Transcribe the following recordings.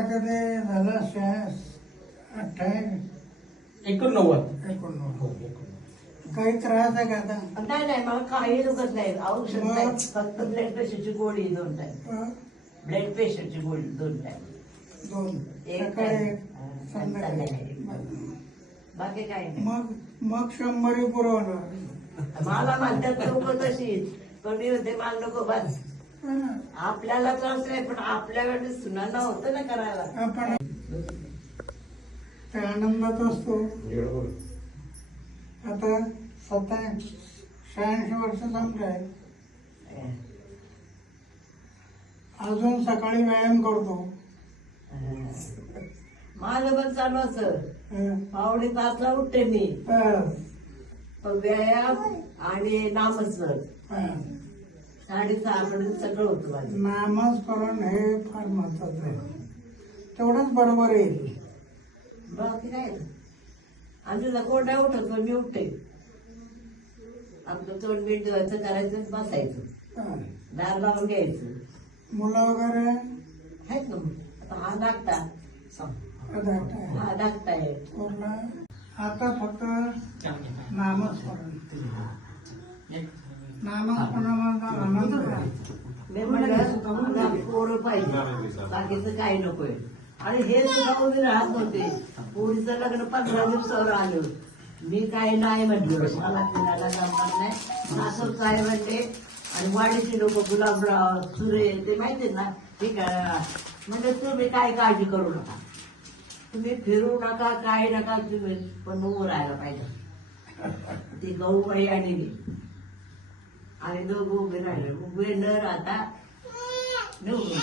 आता कधी झालं 89. एकोणनव्वद काही त्रास आहे का आता? नाही नाही, मला काही दुखत नाही, औषध नाही, फक्त ब्लड प्रेशरची गोळी 2 टाइम. ब्लड प्रेशरची गोळी 2 टाइम. 2 एक सकाळी time. संध्याकाळी. बाकी काही नाही. मग 100 पुरवणार. मला म्हणतात लोक तशीच, पण मी होते मला नको बस. आपल्याला त्रास नाही, पण आपल्या वेळेस सुनांना होतं ना करायला. आपण त्या आनंदात असतो. आता 86 वर्ष संपले, अजून सकाळी व्यायाम करतो. माझं पण चालू असं 5:45 उठते मी. पण व्यायाम आणि नामस्मरण 6:30 पर्यंत सगळं होतं माझं. नामस्मरण हे फार महत्वाचं आहे, तेवढंच बरोबर येईल. बाकी काय आमच्या कोण नाही उठत, पण मी उठते. आमचं 2 मिनिट जेवायचं, करायचं, बसायचं, दार लावून घ्यायचं. मुलं वगैरे आहेत ना मग. आता हा धाकटा आहे. पूर्ण आता फक्त नामस्मरण. नामस्मरणाचा आनंद आहे. मी म्हणलं पोरं पाहिजे, बाकीचं काही नकोय. आणि हे सुद्धा कोणी राहत नव्हते. पोरीचं लग्न 15 दिवसावर आलं. मी काही नाही म्हटलं, मला फिरायला जमणार नाही. सासू काय म्हणते, आणि वाडीचे लोक गुलाबराव सुरे ते माहिती ना, ठीक आहे म्हणजे तुम्ही काय काळजी करू नका, तुम्ही फिरू नका, काय नका, तुम्ही पण उभं राहायला पाहिजे. ती गहूबाई आणि मी आणि दोघं उभे राहिले. उभे न राहता निवडून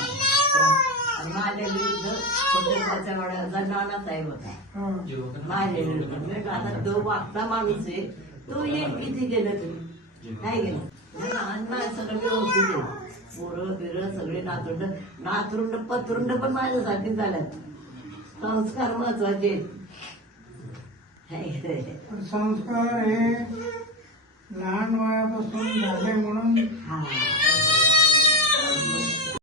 आणि माझ्या विरुद्ध फक्त वाड्याचा नाना साहेब होता. माझ्या विरुद्ध मी आता तो वागता माणूस आहे, तो येईल किती गेलं तुम्ही काय गेलं. अन्न सगळं व्यवस्थित आहे. पोरं बिरं सगळे नातरुंड पतरुंड पण माझ्यासाठी झाल्यात. संस्कार महत्वाचे. संस्कार हे लहान वयापासून झाले म्हणून